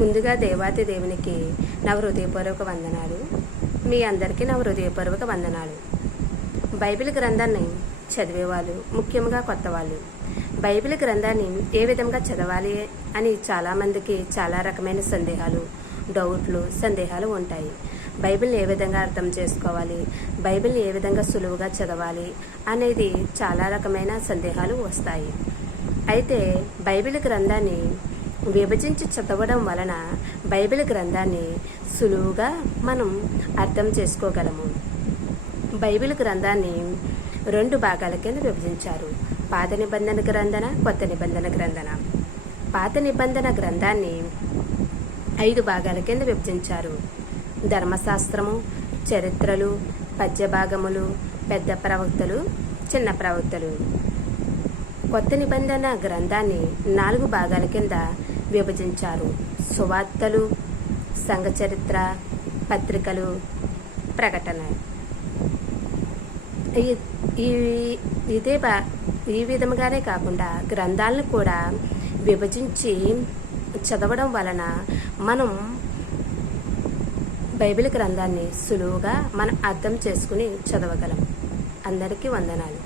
ముందుగా దేవాతి దేవునికి నా హృదయపూర్వక వందనాలు. మీ అందరికీ నా హృదయపూర్వక వందనాలు. బైబిల్ గ్రంథాన్ని చదివేవాళ్ళు, ముఖ్యంగా కొత్త వాళ్ళు, బైబిల్ గ్రంథాన్ని ఏ విధంగా చదవాలి అని చాలామందికి చాలా రకమైన సందేహాలు ఉంటాయి. బైబిల్ని ఏ విధంగా అర్థం చేసుకోవాలి, బైబిల్ని ఏ విధంగా సులువుగా చదవాలి అనేది చాలా రకమైన సందేహాలు వస్తాయి. అయితే బైబిల్ గ్రంథాన్ని విభజించి చదవడం వలన బైబిల్ గ్రంథాన్ని సులువుగా మనం అర్థం చేసుకోగలము. బైబిల్ గ్రంథాన్ని 2 భాగాల కింద విభజించారు: పాత నిబంధన గ్రంథన, కొత్త నిబంధన గ్రంథన. పాత నిబంధన గ్రంథాన్ని 5 భాగాల కింద విభజించారు: ధర్మశాస్త్రము, చరిత్రలు, పద్యభాగములు, పెద్ద ప్రవక్తలు, చిన్న ప్రవక్తలు. కొత్త నిబంధన గ్రంథాన్ని 4 భాగాల కింద విభజించారు: సువార్తలు, సంఘ చరిత్ర, పత్రికలు, ప్రకటన. ఈ విధముగానే కాకుండా గ్రంథాలను కూడా విభజించి చదవడం వలన మనం బైబిల్ గ్రంథాన్ని సులువుగా మనం అర్థం చేసుకుని చదవగలం. అందరికీ వందనాలు.